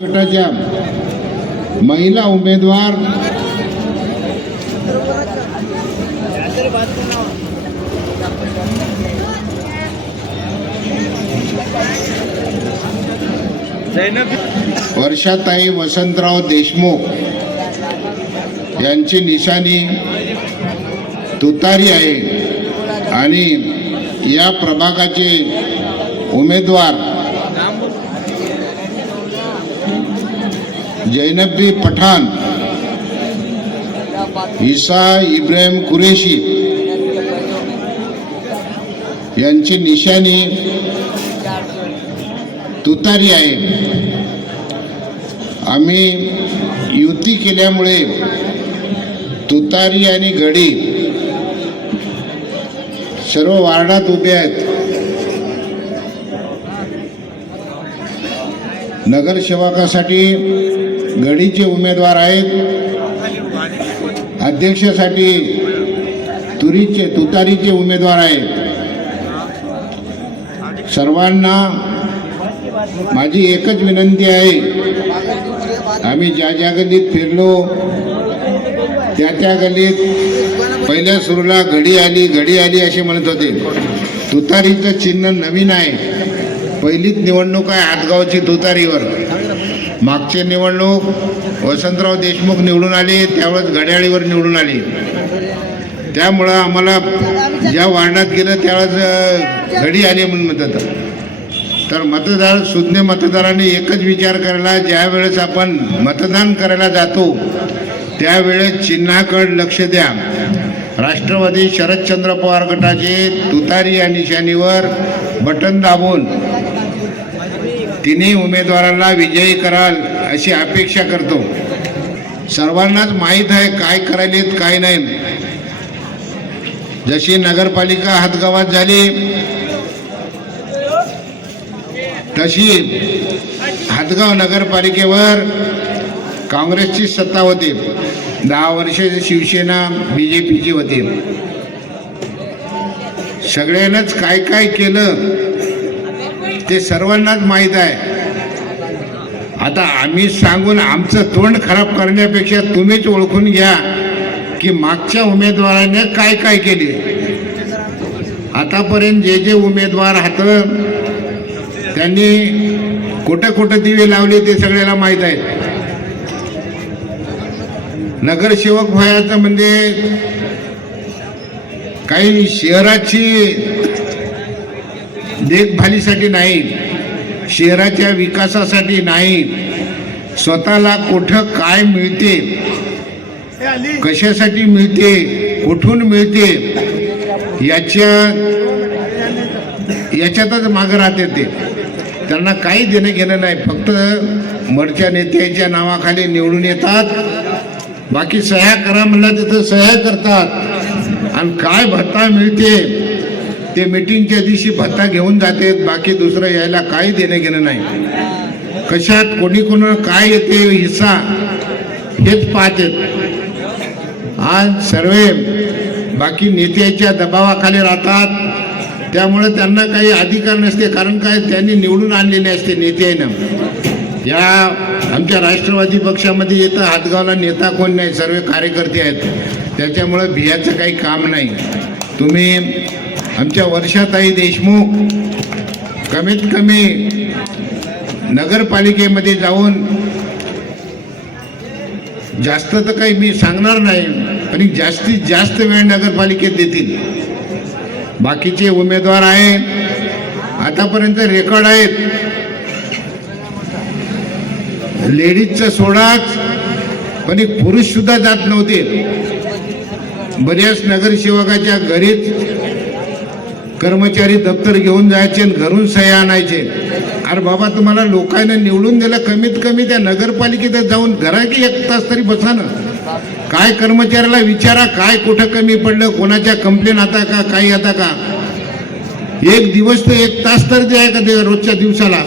गटाच्या महिला उमेदवार वर्षाताई वसंतराव देशमुख यांची निशाणी तुतारी आहे आणि या प्रभागाचे उमेदवार जैनबी पठाण, ईसा इब्राहिम कुरेशी यांची निशाणी तुतारी आहे। आम्ही युती केल्यामुळे तुतारी आणि घडी सर्व वार्डात उभे आहेत। नगरसेवकासाठी घडीचे उमेदवार आहेत, अध्यक्षासाठी तुतारीचे उमेदवार आहेत। सर्वांना माझी एकच विनंती आहे, आम्ही ज्या ज्या गल्लीत फिरलो त्या गल्लीत पहिल्या सुरूला घडी आली असे म्हणत होते। तुतारीचं चिन्ह नवीन आहे। पहिलीच निवडणूक आहे हातगावची तुतारीवर। मागची निवडणूक वसंतराव देशमुख निवडून आले, त्यावेळेस घड्याळीवर निवडून आले। त्यामुळं आम्हाला ज्या वार्डात गेलं त्यावेळेस घडी आली म्हणून म्हणतात। तर सुज्ञ मतदारांनी एकच विचार करायला, ज्या वेळेस आपण मतदान करायला जातो त्यावेळेस चिन्हाकडे लक्ष द्या। राष्ट्रवादी शरदचंद्र पवार गटाचे तुतारी या निशाणीवर बटन दाबून तिन्ही उमेदवारांना विजयी कराल अशी अपेक्षा करतो। सर्वांनाच माहीत आहे काय करायलेत काय नाही। जशी नगरपालिका हातगावात झाली तशी हातगाव नगरपालिकेवर काँग्रेसची सत्ता होती। 10 वर्षे शिवसेना BJPची होती। सगळ्यांनाच काय काय केलं ते सर्वांनाच माहीत आहे। आता आम्ही सांगून आमचं तोंड खराब करण्यापेक्षा तुम्हीच ओळखून घ्या की मागच्या उमेदवाराने काय काय केले। आतापर्यंत जे जे उमेदवार हात त्यांनी कुठं कुठं दिवे लावले ते सगळ्याला माहीत आहे। नगरसेवक व्हायचं म्हणजे काही शहराची देखभालीसाठी नाही, शहराच्या विकासासाठी नाही, स्वतःला कुठं काय मिळते, कशासाठी मिळते, कुठून मिळते याच्यातच मागं राहते ते। त्यांना काही देणं घेणं नाही, फक्त मरच्या नेत्याच्या नावाखाली निवडून येतात, बाकी सह्या करा म्हणलं तिथं सह्या करतात आणि काय भत्ता मिळते ते मीटिंगच्या दिवशी भत्ता घेऊन जातात, बाकी दुसरं यायला काही देणं घेणं नाही। कशात कोणी कोणाला काय येते हिस्सा हेच पाहतात। आज सर्व बाकी नेत्याच्या दबावाखाली राहतात, त्यामुळे त्यांना काही अधिकार नसते, कारण काय त्यांनी निवडून आणलेले असते नेत्यानं। या आमच्या राष्ट्रवादी पक्षामध्ये येतं हातगावला नेता कोण नाही, सर्व कार्यकर्ते आहेत, त्याच्यामुळं भियाचं काही काम नाही। तुम्ही आमच्या वर्षाताई देशमुख कमीत कमी नगरपालिकेमध्ये जाऊन, जास्त तर काही मी सांगणार नाही, पण जास्तीत जास्त वेळ नगरपालिकेत देतील। बाकीचे उमेदवार आहेत, आतापर्यंत रेकॉर्ड आहेत, लेडीजचं सोडाच पण एक पुरुष सुद्धा जात नव्हते। बऱ्याच नगरसेवकाच्या घरीच कर्मचारी दप्तर घेऊन जायचे आणि घरून सह्या आणायचे। अरे बाबा, तुम्हाला लोकांना निवडून दिलं, कमीत कमी त्या नगरपालिकेत जाऊन घरा की 1 तास तरी बसा ना। काय कर्मचाऱ्याला विचारा काय कुठं कमी पडलं, कोणाच्या कंप्लेन आता का काही आता का। 1 दिवस तर 1 तास तर द्या का रोजच्या दिवसाला।